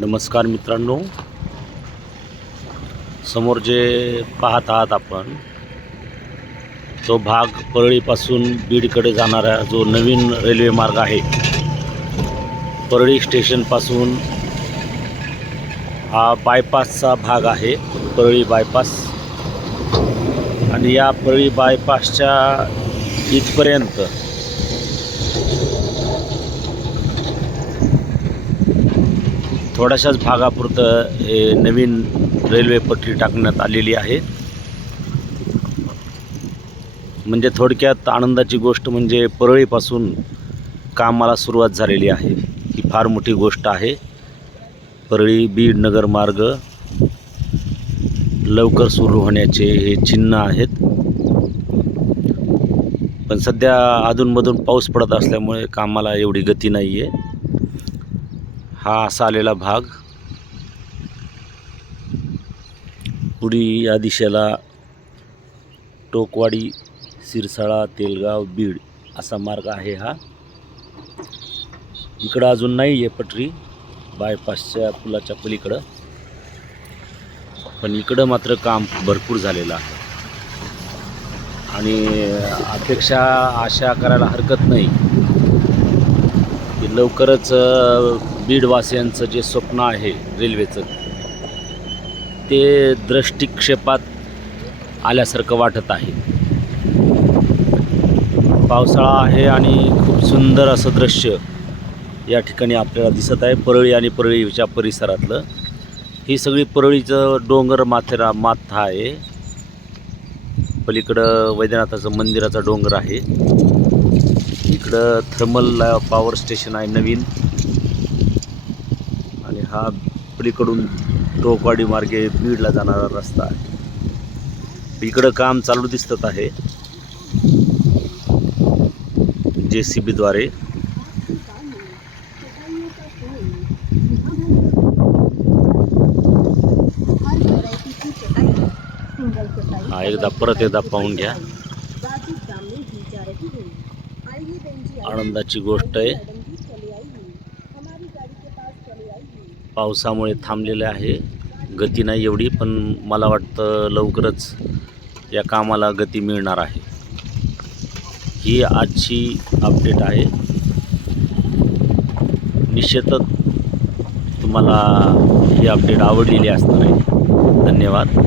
नमस्कार मित्रांनो. समोर जे पाहत आहात आपण तो भाग परळीपासून बीडकडे जाणारा जो नवीन रेल्वे मार्ग आहे परळी स्टेशनपासून हा बायपासचा भाग आहे परळी बायपास आणि या परळी बायपासच्या इथपर्यंत थोड्याशाच भागापुरतं हे नवीन रेल्वे पटरी टाकण्यात आलेली आहे. म्हणजे थोडक्यात आनंदाची गोष्ट म्हणजे परळीपासून कामाला सुरुवात झालेली आहे. ही फार मोठी गोष्ट आहे. परळी बीड नगर मार्ग लवकर सुरू होण्याचे हे चिन्ह आहेत. पण सध्या अधूनमधून पाऊस पडत असल्यामुळे कामाला एवढी गती नाही आहे हा असा आलेला भाग. पुढी या दिशेला टोकवाडी सिरसाळा तेलगाव बीड असा मार्ग आहे हा. इकडं अजून नाही आहे पटरी बायपासच्या पुलाच्या पलीकडं. पण इकडं मात्र काम भरपूर झालेलं आहे. आणि अपेक्षा आशा करायला हरकत नाही. की लवकरच बीडवासियांचं जे स्वप्न आहे रेल्वेचं ते दृष्टिक्षेपात आल्यासारखं वाटत आहे. पावसाळा आहे आणि खूप सुंदर असं दृश्य या ठिकाणी आपल्याला दिसत आहे परळी आणि परळीच्या परिसरातलं. ही सगळी परळीचं डोंगर माथेरा माथा आहे. पलीकडं वैद्यनाथाचं मंदिराचा डोंगर आहे. इकडं थर्मल पॉवर स्टेशन आहे नवीन. हा पलीकडून टोकवाडी मार्गे बीडला जाणारा रस्ता आहे. इकडं काम चालू दिसत आहे. जे सी बीद्वारे हा एकदा परत एकदा पाहून घ्या. आनंदाची गोष्ट आहे. पावसामुळे थांबलेले आहे. गती नाही एवढी पण मला वाटतं लवकरच या कामाला गती मिळणार आहे. ही आजची अपडेट आहे. निश्चितच तुम्हाला ही अपडेट आवडलेली असणार आहे. धन्यवाद.